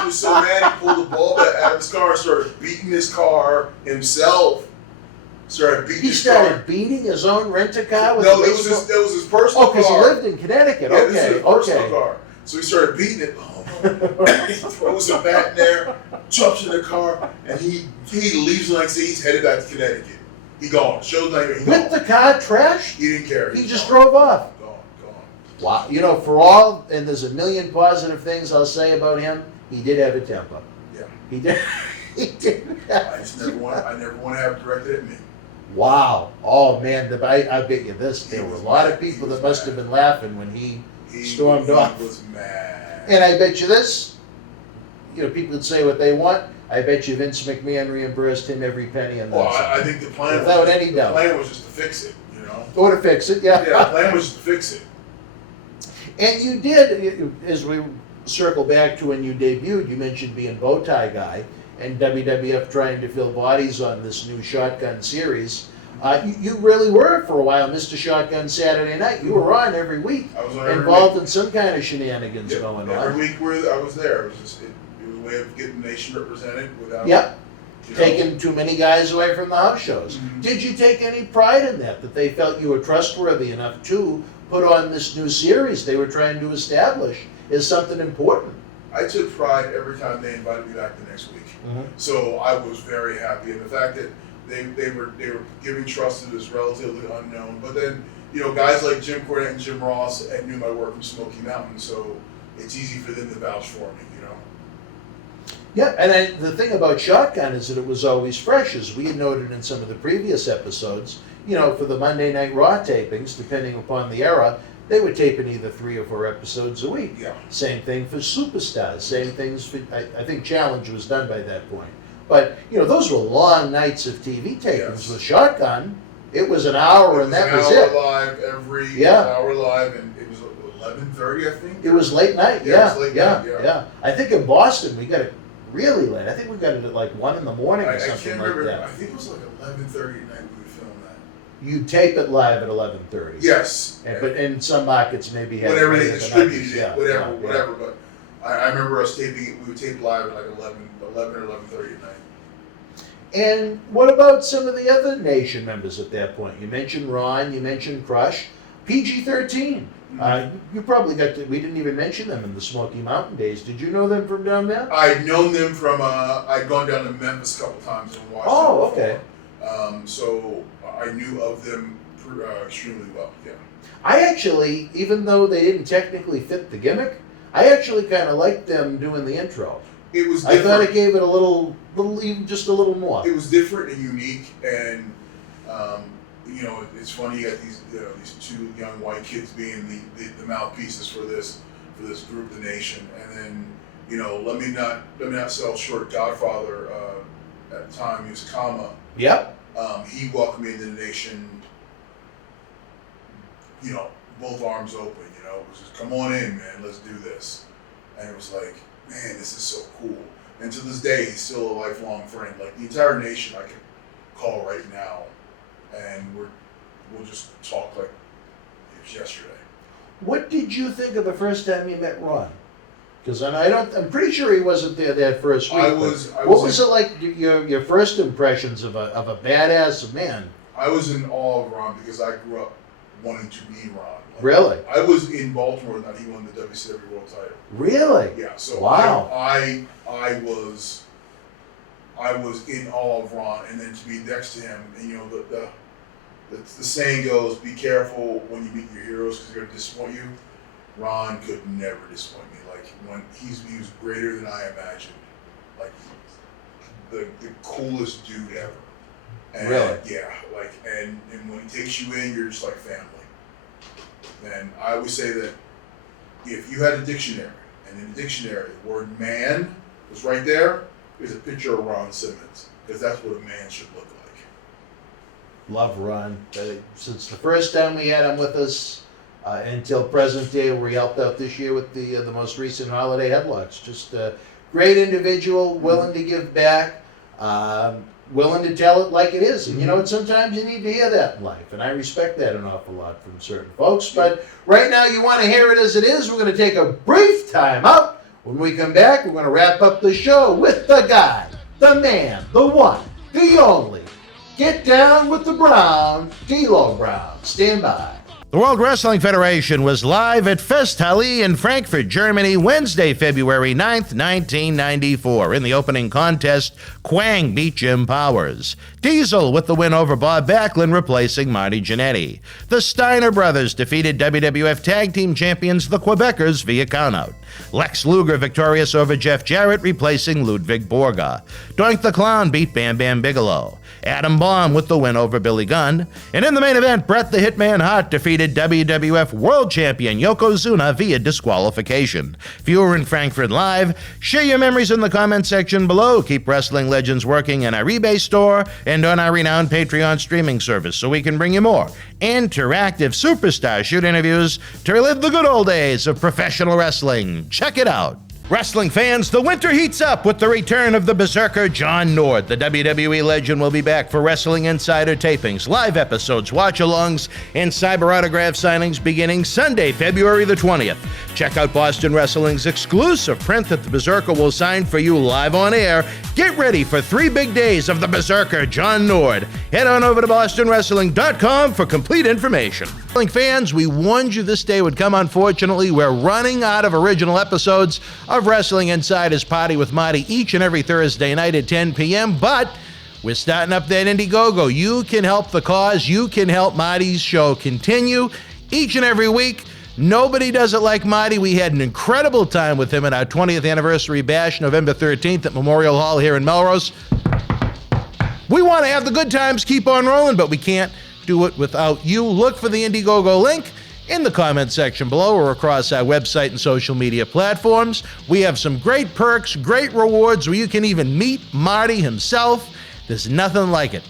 was so mad he pulled the bulb out of his car and started beating his car himself. He started beating his own rent-a-car with No, a that was his personal car. Oh, because he lived in Connecticut. Yeah, this is his personal okay. car. So he started beating it. He throws it back in there, jumps in the car, and he leaves like say he's headed back to Connecticut. He gone. Show's not even. With the car trashed? He didn't care. He just drove off. Gone. Wow. For all, and there's a million positive things I'll say about him, he did have a temper. Yeah. He did. He did. I never want to have it directed at me. Wow. Oh, man, I bet you this. There were a lot of people that must have been laughing when he stormed off. He was mad. And I bet you this, people can say what they want. I bet you Vince McMahon reimbursed him every penny and then some. I think the plan Without was, any doubt. The plan was just to fix it, Or to fix it, yeah. Yeah, the plan was just to fix it. And you did, as we circle back to when you debuted, you mentioned being bow tie guy and WWF trying to fill bodies on this new Shotgun series. You really were, for a while, Mr. Shotgun Saturday Night. You were on every week, I was on every involved week. in some kind of shenanigans going on. Every week I was there. It was a way of getting the nation represented without taking too many guys away from the house shows. Mm-hmm. Did you take any pride in that they felt you were trustworthy enough to put on this new series they were trying to establish as something important? I took pride every time they invited me back the next week. Mm-hmm. So I was very happy, and the fact that they were giving trust to this relatively unknown. But then guys like Jim Cornette and Jim Ross knew my work from Smoky Mountain, so it's easy for them to vouch for me. Yeah, and the thing about Shotgun is that it was always fresh, as we had noted in some of the previous episodes. For the Monday Night Raw tapings, depending upon the era, they were taping either 3 or 4 episodes a week. Yeah. Same thing for Superstars. Same things for, I think Challenge was done by that point. But, those were long nights of TV tapings. Yes. With Shotgun, it was an hour and that was an hour it. live every hour live, and it was 11:30, I think. It was late night, Yeah, it was late night, yeah. I think in Boston we got it really late. I think we got it at like 1 in the morning or I something can't like remember. that. I think it was like 11:30 at night we would film that. You tape it live at 11:30. Yes. But in some markets maybe had Whenever it they later than distributed others. it, whatever. But I remember us taping it. We would tape live at like 11 or 11:30 at night. And what about some of the other Nation members at that point? You mentioned Ron, you mentioned Crush, PG-13. You probably we didn't even mention them in the Smoky Mountain days. Did you know them from down there? I'd known them from, I'd gone down to Memphis a couple times and watched them. Oh, okay. So I knew of them extremely well, yeah. I actually, even though they didn't technically fit the gimmick, I actually kind of liked them doing the intro. It was I different. thought it gave it a little, even just a little more. It was different and unique, and it's funny. You got these these 2 young white kids being the mouthpieces for this group, the Nation, and then let me not sell short. Godfather at the time, he was Kama. Yep. He welcomed me into the Nation. Both arms open. It was just, come on in, man. Let's do this. And it was like, man, this is so cool. And to this day, he's still a lifelong friend. Like the entire Nation, I could call right now, and we'll just talk like it was yesterday. What did you think of the first time you met Ron? Because I'm pretty sure he wasn't there that first week. What was it like? Your first impressions of a badass man? I was in awe of Ron because I grew up wanting to be Ron. Really? I was in Baltimore that he won the WCW World Title. Really? Yeah. So wow. I was in awe of Ron, and then to be next to him, and the saying goes, "Be careful when you meet your heroes because they're going to disappoint you." Ron could never disappoint me. Like when he was greater than I imagined. Like the coolest dude ever. And really? Yeah. Like and when he takes you in, you're just like family. And I always say that if you had a dictionary, and in the dictionary the word man was right there, there's a picture of Ron Simmons, because that's what a man should look like. Love Ron. Since the first time we had him with us until present day, where he helped out this year with the most recent holiday headlocks. Just a great individual, willing to give back. Willing to tell it like it is. And sometimes you need to hear that in life, and I respect that an awful lot from certain folks. But right now you want to hear it as it is. We're going to take a brief time out. When we come back, we're going to wrap up the show with the guy, the man, the one, the only. Get down with the Brown, D'Lo Brown. Stand by. The World Wrestling Federation was live at Festhalle in Frankfurt, Germany, Wednesday, February 9th, 1994. In the opening contest, Quang beat Jim Powers. Diesel with the win over Bob Backlund, replacing Marty Jannetty. The Steiner brothers defeated WWF Tag Team Champions, the Quebecers, via countout. Lex Luger victorious over Jeff Jarrett, replacing Ludwig Borga. Doink the Clown beat Bam Bam Bigelow. Adam Bomb with the win over Billy Gunn. And in the main event, Bret the Hitman Hart defeated WWF World Champion Yokozuna via disqualification. If you were in Frankfurt Live, share your memories in the comment section below. Keep Wrestling Legends working in our eBay store and on our renowned Patreon streaming service so we can bring you more interactive superstar shoot interviews to relive the good old days of professional wrestling. Check it out. Wrestling fans, the winter heats up with the return of the Berzerker John Nord. The WWE legend will be back for Wrestling Insider tapings, live episodes, watch-alongs, and cyber autograph signings beginning Sunday, February the 20th. Check out Boston Wrestling's exclusive print that the Berzerker will sign for you live on air. Get ready for 3 big days of the Berzerker John Nord. Head on over to bostonwrestling.com for complete information. Wrestling fans, we warned you this day would come. Unfortunately, we're running out of original episodes of Wrestling Insider's Party with Marty each and every Thursday night at 10 p.m., but we're starting up that Indiegogo. You can help the cause. You can help Marty's show continue each and every week. Nobody does it like Marty. We had an incredible time with him at our 20th anniversary bash, November 13th at Memorial Hall here in Melrose. We want to have the good times keep on rolling, but we can't do it without you. Look for the Indiegogo link in the comment section below or across our website and social media platforms. We have some great perks, great rewards where you can even meet Marty himself. There's nothing like it.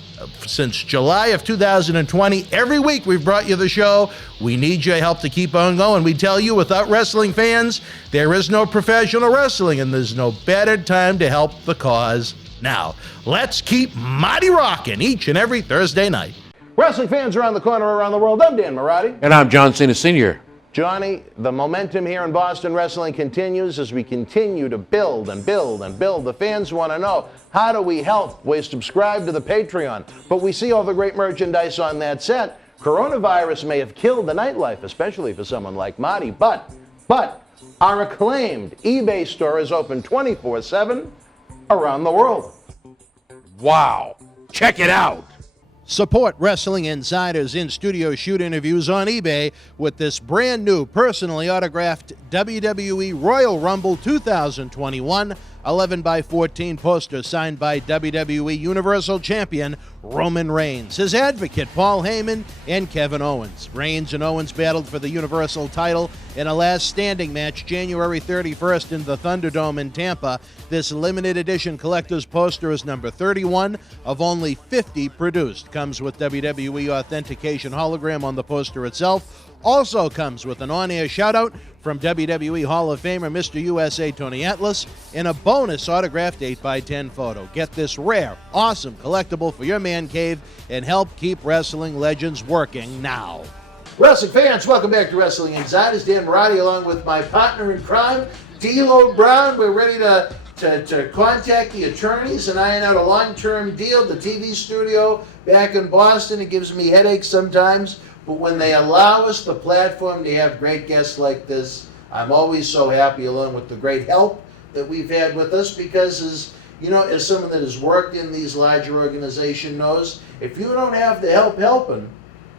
Since July of 2020, every week we've brought you the show. We need your help to keep on going. We tell you, without wrestling fans, there is no professional wrestling, and there's no better time to help the cause now. Let's keep Marty rocking each and every Thursday night. Wrestling fans around the corner, around the world, I'm Dan Marotti. And I'm John Cena Sr. Johnny, the momentum here in Boston Wrestling continues as we continue to build and build and build. The fans want to know, how do we help? We subscribe to the Patreon, but we see all the great merchandise on that set. Coronavirus may have killed the nightlife, especially for someone like Marty, but our acclaimed eBay store is open 24/7 around the world. Wow. Check it out. Support Wrestling Insider's in-studio shoot interviews on eBay with this brand new personally autographed WWE Royal Rumble 2021 11x14 poster signed by WWE Universal Champion Roman Reigns, his advocate Paul Heyman, and Kevin Owens. Reigns and Owens battled for the Universal title in a last standing match January 31st in the Thunderdome in Tampa. This limited edition collector's poster is number 31 of only 50 produced. Comes with WWE authentication hologram on the poster itself. Also comes with an on-air shout-out from WWE Hall of Famer Mr. USA Tony Atlas and a bonus autographed 8x10 photo. Get this rare, awesome collectible for your man cave and help keep wrestling legends working now. Wrestling fans, welcome back to Wrestling Insiders. Dan Marotti along with my partner in crime, D'Lo Brown. We're ready to contact the attorneys and iron out a long-term deal. The TV studio back in Boston, it gives me headaches sometimes. But when they allow us the platform to have great guests like this, I'm always so happy, along with the great help that we've had with us, because as someone that has worked in these larger organizations knows, if you don't have the help helping,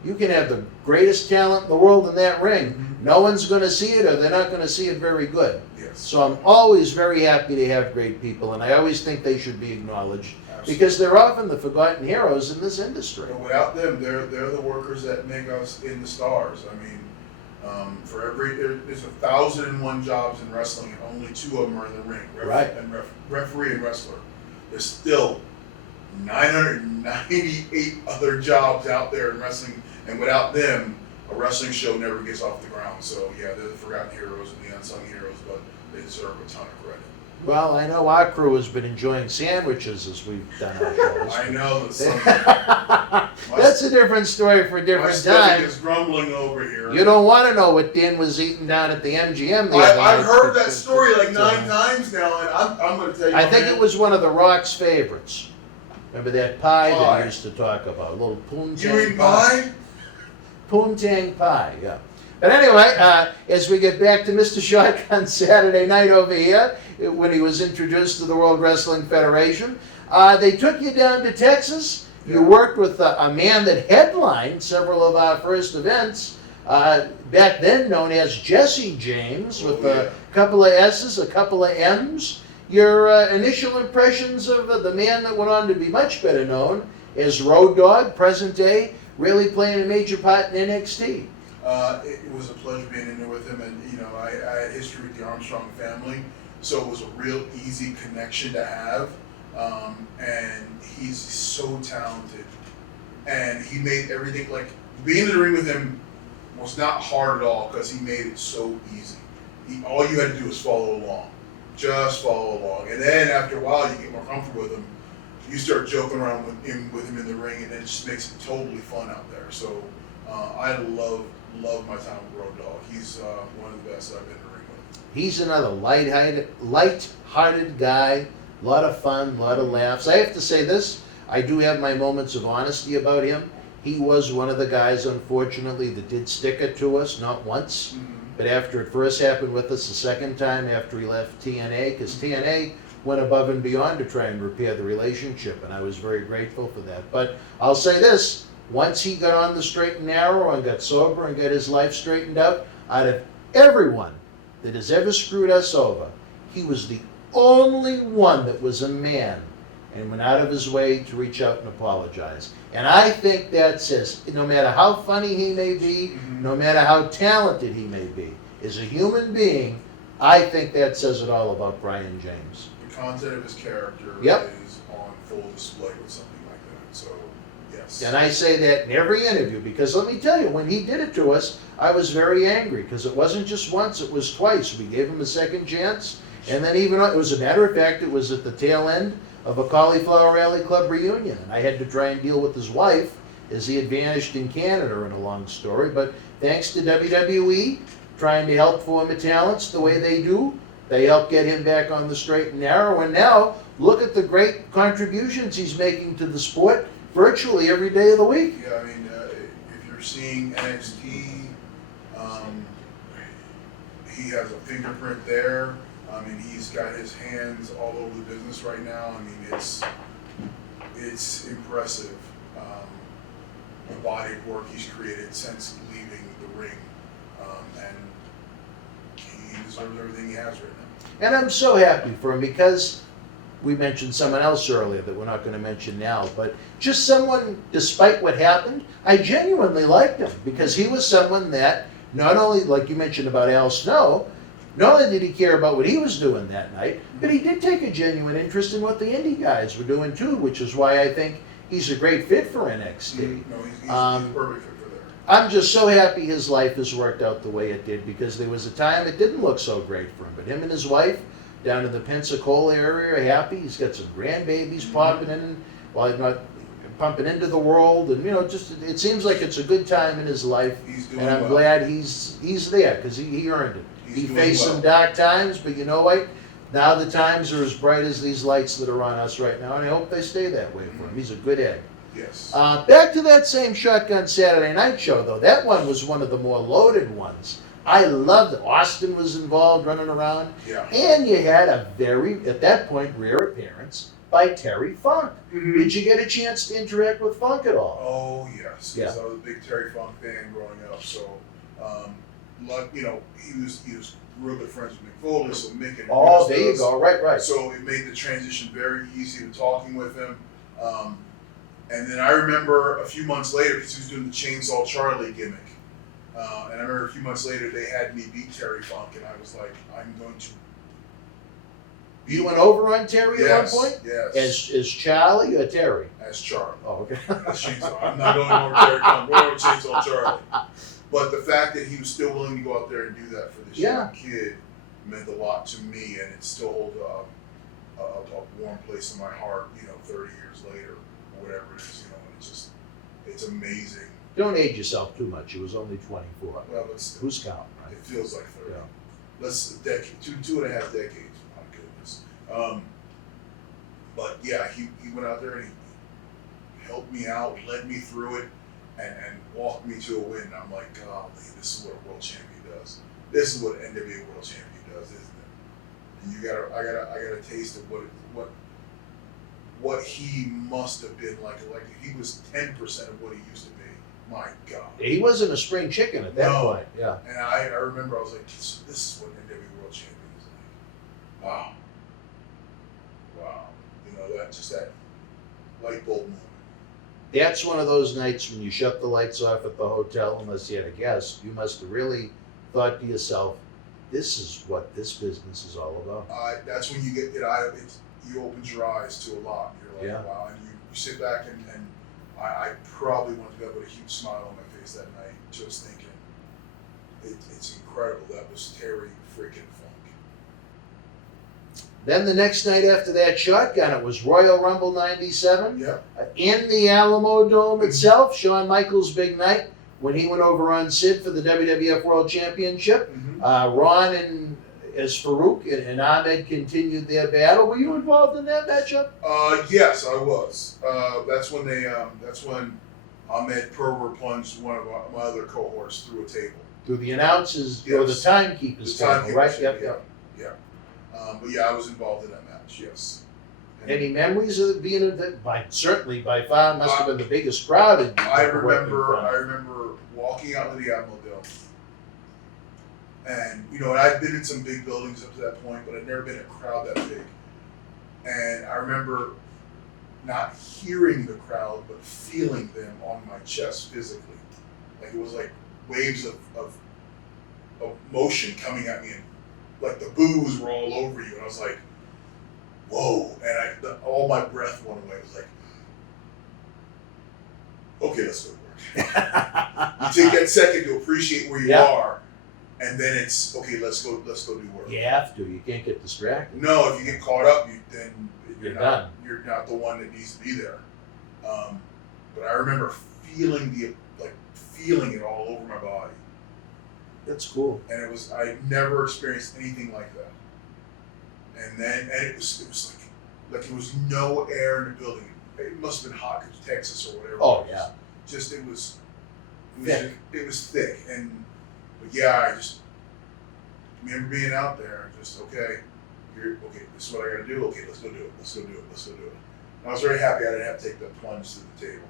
you can have the greatest talent in the world in that ring. Mm-hmm. No one's going to see it, or they're not going to see it very good. Yes. So I'm always very happy to have great people, and I always think they should be acknowledged. Absolutely. Because they're often the forgotten heroes in this industry. But without them, they're the workers that make us in the stars. I mean, there's 1,001 jobs in wrestling, and only 2 of them are in the ring. Referee and wrestler. There's still 998 other jobs out there in wrestling, and without them, a wrestling show never gets off the ground. So yeah, they're the forgotten heroes and the unsung heroes, but they deserve a ton of credit. Well, I know our crew has been enjoying sandwiches as we've done our shows. I know. That's a different story for a different time. My stomach is grumbling over here. You don't want to know what Dan was eating down at the MGM the other night. I've heard that story like 9 times now, and I'm going to tell you. I think it was one of The Rock's favorites. Remember that pie that he used to talk about? A little poontang pie. You eat pie? Poontang pie, yeah. But anyway, as we get back to Mr. Shotgun Saturday night over here, when he was introduced to the World Wrestling Federation, they took you down to Texas. You worked with a man that headlined several of our first events. back then known as Jesse James, with yeah. a couple of S's, a couple of M's. Your initial impressions of the man that went on to be much better known as Road Dogg, present day, really playing a major part in NXT. It was a pleasure being in there with him, and I had history with the Armstrong family, so it was a real easy connection to have. And he's so talented, and he made everything, like, being in the ring with him was not hard at all because he made it so easy. All you had to do was follow along, just follow along, and then after a while you get more comfortable with him. You start joking around with him in the ring, and it just makes it totally fun out there. So I love my time with Road Dogg. He's one of the best I've been in the ring with. He's another light-hearted guy, a lot of fun, a lot of laughs. I have to say this, I do have my moments of honesty about him. He was one of the guys, unfortunately, that did stick it to us, not once, but after it first happened with us the second time after he left TNA, because TNA went above and beyond to try and repair the relationship, and I was very grateful for that. But I'll say this, once he got on the straight and narrow and got sober and got his life straightened out of everyone that has ever screwed us over, he was the only one that was a man and went out of his way to reach out and apologize. And I think that says, no matter how funny he may be, no matter how talented he may be, as a human being, I think that says it all about Brian James. The content of his character Yep. is on full display with something like that. So, yes. And I say that in every interview, because let me tell you, when he did it to us, I was very angry, because it wasn't just once, it was twice. We gave him a second chance, and then it was a matter of fact, it was at the tail end of a Cauliflower Alley Club reunion, and I had to try and deal with his wife, as he had vanished in Canada in a long story, but thanks to WWE, trying to help former talents the way they do, they helped get him back on the straight and narrow, and now, look at the great contributions he's making to the sport virtually every day of the week. Yeah, I mean, if you're seeing NXT, he has a fingerprint there. I mean, he's got his hands all over the business right now. I mean, it's impressive, the body of work he's created since leaving the ring, and he deserves everything he has right now. And I'm so happy for him, because we mentioned someone else earlier that we're not going to mention now, but just someone, despite what happened, I genuinely liked him, because he was someone that not only, like you mentioned about Al Snow, not only did he care about what he was doing that night, but he did take a genuine interest in what the indie guys were doing too, which is why I think he's a great fit for NXT. No, he's perfect fit for there. I'm just so happy his life has worked out the way it did, because there was a time it didn't look so great for him. But him and his wife down in the Pensacola area are happy. He's got some grandbabies popping in while he's not pumping into the world, and just it seems like it's a good time in his life. And I'm glad he's there, because he earned it. He faced some dark times, but you know what? Now the times are as bright as these lights that are on us right now, and I hope they stay that way for him. He's a good egg. Yes. Back to that same Shotgun Saturday Night show, though. That one was one of the more loaded ones. I loved it. Austin was involved, running around. Yeah. And you had a very, at that point, rare appearance by Terry Funk. Did you get a chance to interact with Funk at all? Oh, yes. Yeah. I was a big Terry Funk fan growing up, so he was real good friends with Mick Foley, so Mick and Oh, there you go. Right. So it made the transition very easy to talking with him. And then I remember a few months later, because he was doing the Chainsaw Charlie gimmick, and I remember a few months later they had me beat Terry Funk, and I was like, I'm going to. You went over on Terry at one point? Yes. As Charlie or Terry? As Charlie. Oh, okay. As Chainsaw. I'm not going over Terry Funk. I'm going over Chainsaw Charlie. But the fact that he was still willing to go out there and do that for this young kid meant a lot to me, and it still holds a warm place in my heart, 30 years later, or whatever it is, and it's amazing. Don't age yourself too much. He was only 24. Well, it's, who's counting, right? It feels like 30. Yeah. Let's decade, two and a half decades. My goodness. But yeah, he went out there and he helped me out, led me through it, and walked me to a win. And I'm like, golly, this is what a world champion does. This is what an NWA world champion does, isn't it? And I got a taste of what he must have been like. Like he was 10% of what he used to be my God. He wasn't a spring chicken at that point. Yeah. And I remember I was like, this is what NWA World Champion is like. Wow. Wow. You know, that light bulb moment. That's one of those nights when you shut the lights off at the hotel, unless you had a guest. You must have really thought to yourself, this is what this business is all about. That's when you get you opens your eyes to a lot. You're like, wow. And you sit back and I probably wanted to go with a huge smile on my face that night, just thinking, it's incredible. That was Terry freaking Funk. Then the next night after that shotgun, it was Royal Rumble 97. Yep. In the Alamo Dome itself, Shawn Michaels' big night when he went over on Sid for the WWF World Championship. Ron as Farouk and Ahmed continued their battle. Were you involved in that matchup? Yes, I was. That's when Ahmed Perver plunged one of my other cohorts through a table. Through the announcers or the timekeepers table, right? Yep. But yeah, I was involved in that match. Yes. And any memories of being in that? Certainly, by far, must have been the biggest crowd. I remember walking out of the Alamo Dome, and I'd been in some big buildings up to that point, but I'd never been in a crowd that big. And I remember not hearing the crowd, but feeling them on my chest physically. Like it was like waves of motion coming at me, and like the boos were all over you, and I was like, whoa, and all my breath went away. It was like, okay, let's go to work. You take that second to appreciate where you are, and then it's, okay, let's go do work. You have to. You can't get distracted. No, if you get caught up, then you're done. You're not the one that needs to be there. But I remember feeling it all over my body. That's cool. And I never experienced anything like that. And it was like there was no air in the building. It must have been hot because Texas or whatever. Oh yeah. It was thick. But yeah, I just remember being out there and just okay, this is what I got to do. Okay, let's go do it. And I was very happy I didn't have to take that plunge to the table.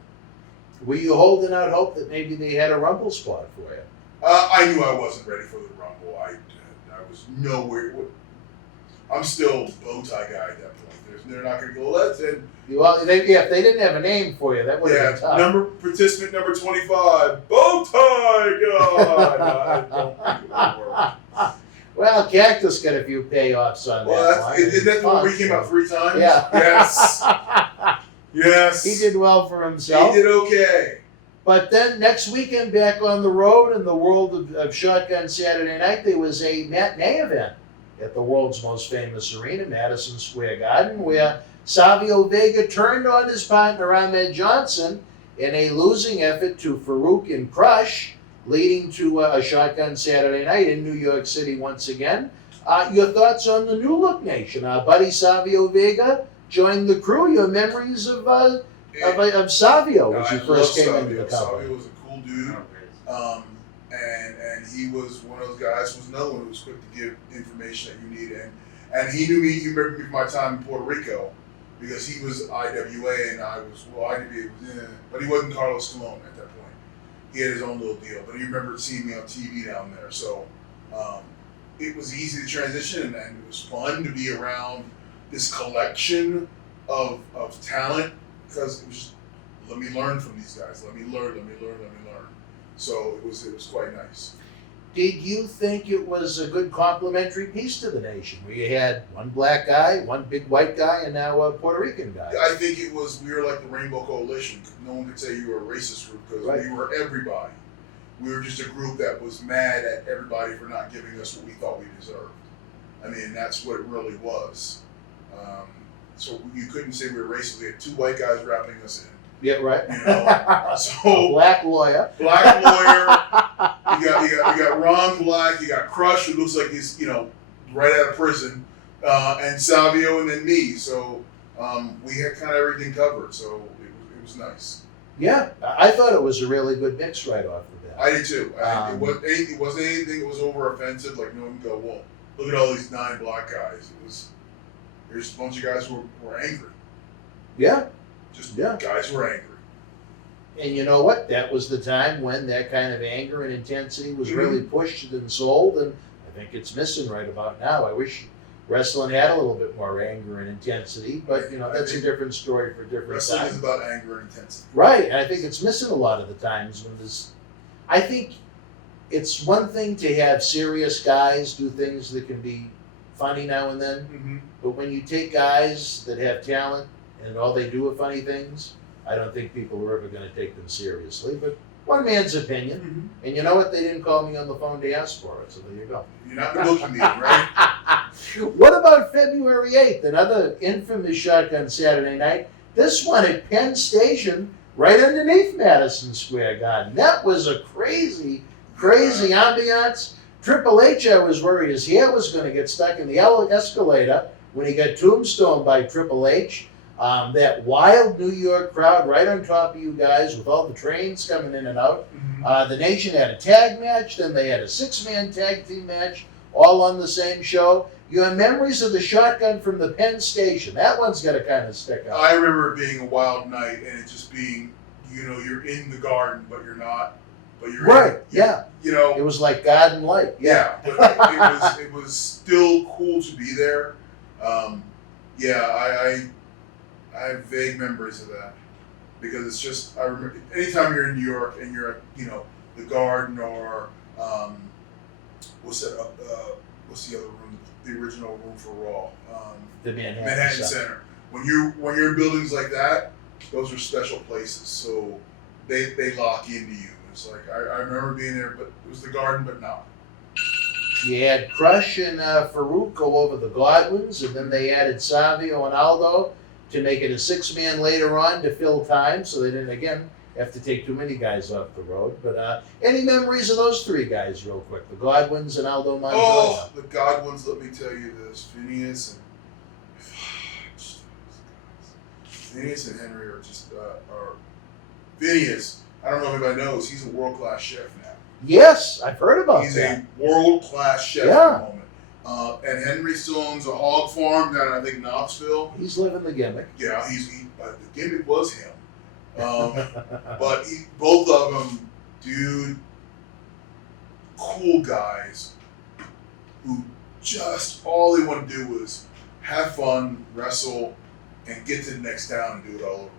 Were you holding out hope that maybe they had a Rumble spot for you? I knew I wasn't ready for the Rumble. I was nowhere. I'm still bow tie guy at that point. They're not going to go, let's end. Well, if they didn't have a name for you, that would have been tough. Participant number 25, bow tie guy. I don't think it would work. Well, Cactus got a few payoffs on that. Isn't that the one where he came out 3 times? Yeah. Yes. Yes. He did well for himself. He did okay. But then next weekend, back on the road in the world of Shotgun Saturday Night, there was a matinee event at the world's most famous arena, Madison Square Garden, where Savio Vega turned on his partner Ahmed Johnson in a losing effort to Farouk and Crush, leading to a Shotgun Saturday Night in New York City once again. Your thoughts on the New Look Nation? Our buddy Savio Vega joined the crew. Your memories of Savio as you first came into the company? Savio was a cool dude, and he was one of those guys who was another one who was quick to give information that you needed. And he knew me. He remembered me from my time in Puerto Rico because he was IWA and I was IWA, but he wasn't Carlos Colon at that point. He had his own little deal, but he remembered seeing me on TV down there. So it was easy to transition, and it was fun to be around this collection of talent. Because it was just, let me learn from these guys. Let me learn. So it was quite nice. Did you think it was a good complimentary piece to the nation, where you had one black guy, one big white guy, and now a Puerto Rican guy? I think we were like the Rainbow Coalition. No one could say you were a racist group because we were everybody. We were just a group that was mad at everybody for not giving us what we thought we deserved. I mean, that's what it really was. So you couldn't say we were racist. We had 2 white guys wrapping us in. Yeah, right. So black lawyer. You got Ron Black. You got Crush, who looks like he's right out of prison, and Savio, and then me. So we had kind of everything covered. So it was nice. Yeah, I thought it was a really good mix right off the bat. I did too. It wasn't anything that was over offensive. Like no one would go, well, look at all these 9 black guys. There's a bunch of guys who were angry. Yeah. Guys who were angry. And you know what? That was the time when that kind of anger and intensity was really pushed and sold, and I think it's missing right about now. I wish wrestling had a little bit more anger and intensity, but that's a different story for different Wrestling times. is about anger and intensity. Right, and I think it's missing a lot of the times when this. I think it's one thing to have serious guys do things that can be funny now and then, but when you take guys that have talent and all they do are funny things, I don't think people are ever going to take them seriously. But one man's opinion, and you know what? They didn't call me on the phone to ask for it, so there you go. You're not in the booking meeting, right? What about February 8th, another infamous Shotgun Saturday night? This one at Penn Station, right underneath Madison Square Garden. That was a crazy ambiance. Triple H, I was worried his hair was going to get stuck in the escalator when he got tombstoned by Triple H. That wild New York crowd right on top of you guys with all the trains coming in and out. The Nation had a tag match, then they had a 6-man tag team match, all on the same show. Your memories of the Shotgun from the Penn Station, that one's got to kind of stick out. I remember it being a wild night and it just being, you're in the garden, but you're not. But you're right, in, it was like Garden Light. Yeah, but it was still cool to be there. I have vague memories of that because it's just, I remember anytime you're in New York and you're at, the Garden or what's the other room, the original room for Raw, the Manhattan Center. Center. When you're in buildings like that, those are special places. So they lock into you. It's like I remember being there, but it was the Garden, but no. You had Crush and Farouk go over the Godwinns, and then they added Savio and Aldo to make it a 6-man later on to fill time, so they didn't, again, have to take too many guys off the road. But any memories of those 3 guys real quick? The Godwinns and Aldo Montoya. Oh, the Godwinns, let me tell you this. Phineas and Henry are just, Phineas, I don't know if anybody knows, he's a world-class chef now. Yes, I've heard about He's that. a world-class chef at the moment. And Henry still owns a hog farm down, I think, Knoxville. He's living the gimmick. Yeah, the gimmick was him. But both of them, dude, cool guys who just, all they want to do was have fun, wrestle, and get to the next town and do it all over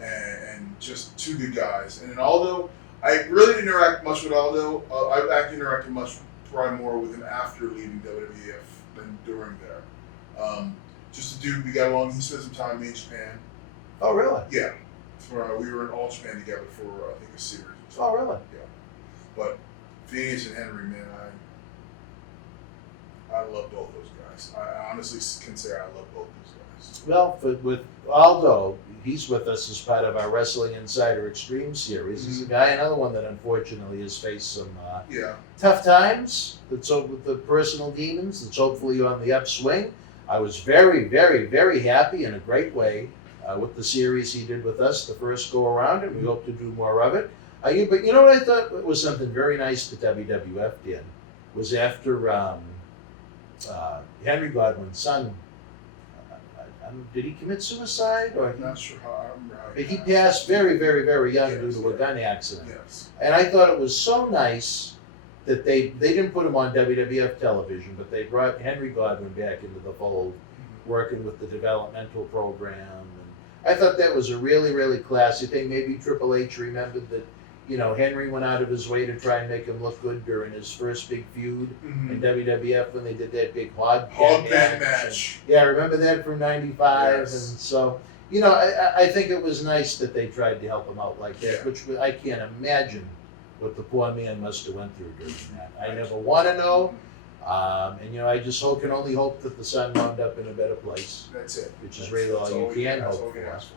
again. And just 2 good guys. And then Aldo, I really didn't interact much with Aldo. I've actually interacted probably more with him after leaving WWF than during there. Just a dude, we got along. He spent some time in Japan. Oh, really? Yeah. We were in All Japan together for, I think, a series. Oh, really? Yeah. But Phineas and Henry, man, I love both those guys. I honestly can say I love both those guys. Well, with Aldo, he's with us as part of our Wrestling Insider Extreme series. He's a guy, another one that unfortunately has faced some tough times with the personal demons. That's hopefully on the upswing. I was very, very, very happy in a great way with the series he did with us the first go around, and we hope to do more of it. But you know what I thought was something very nice that WWF did was after Henry Godwinn's son. Did he commit suicide? Or I'm not sure how. I remember how he passed very, very, very young due to a gun accident. Yes. And I thought it was so nice that they didn't put him on WWF television, but they brought Henry Godwinn back into the fold, working with the developmental program. And I thought that was a really, really classy thing. Maybe Triple H remembered that, Henry went out of his way to try and make him look good during his first big feud in WWF when they did that big hog band match. Yeah, I remember that from '95, Yes. and so I think it was nice that they tried to help him out like that, which I can't imagine what the poor man must have went through during that. I never want to know, and I just can only hope that the son wound up in a better place. That's it. Which is really all you can hope for. Ask for.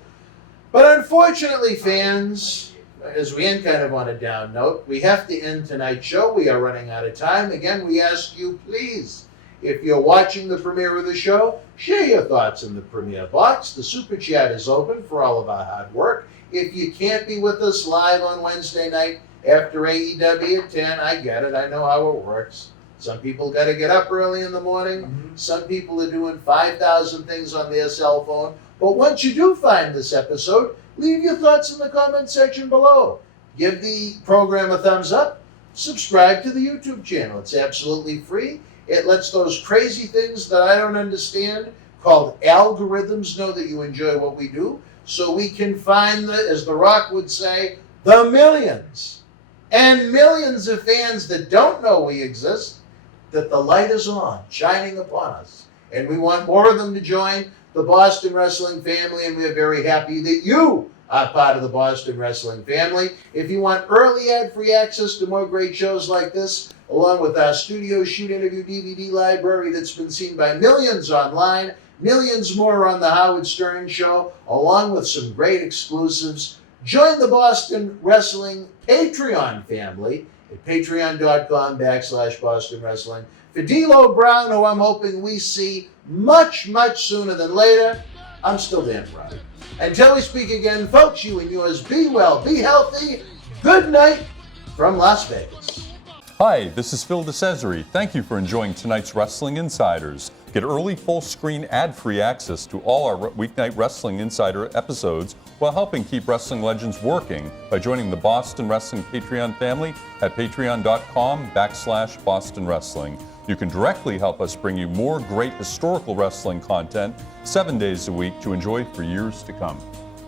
But unfortunately, fans, as we end kind of on a down note, we have to end tonight's show. We are running out of time. Again, we ask you, please, if you're watching the premiere of the show, share your thoughts in the premiere box. The Super Chat is open for all of our hard work. If you can't be with us live on Wednesday night after AEW at 10, I get it. I know how it works. Some people got to get up early in the morning. Some people are doing 5,000 things on their cell phone. But once you do find this episode, Leave your thoughts in the comment section below. Give the program a thumbs up. Subscribe to the YouTube channel. It's absolutely free. It lets those crazy things that I don't understand, called algorithms, know that you enjoy what we do, so we can find, as The Rock would say, the millions and millions of fans that don't know we exist, that the light is on, shining upon us. And we want more of them to join the Boston Wrestling family, and we're very happy that you are part of the Boston Wrestling family. If you want early ad-free access to more great shows like this, along with our studio shoot interview DVD library that's been seen by millions online, millions more on the Howard Stern Show, along with some great exclusives, join the Boston Wrestling Patreon family at patreon.com/Boston Wrestling. For D'Lo Brown, who I'm hoping we see much, much sooner than later, I'm still damn proud. Until we speak again, folks, you and yours, be well, be healthy. Good night from Las Vegas. Hi, this is Phil DeCesare. Thank you for enjoying tonight's Wrestling Insiders. Get early full-screen ad-free access to all our weeknight Wrestling Insider episodes while helping keep wrestling legends working by joining the Boston Wrestling Patreon family at patreon.com/Boston Wrestling. You can directly help us bring you more great historical wrestling content 7 days a week to enjoy for years to come.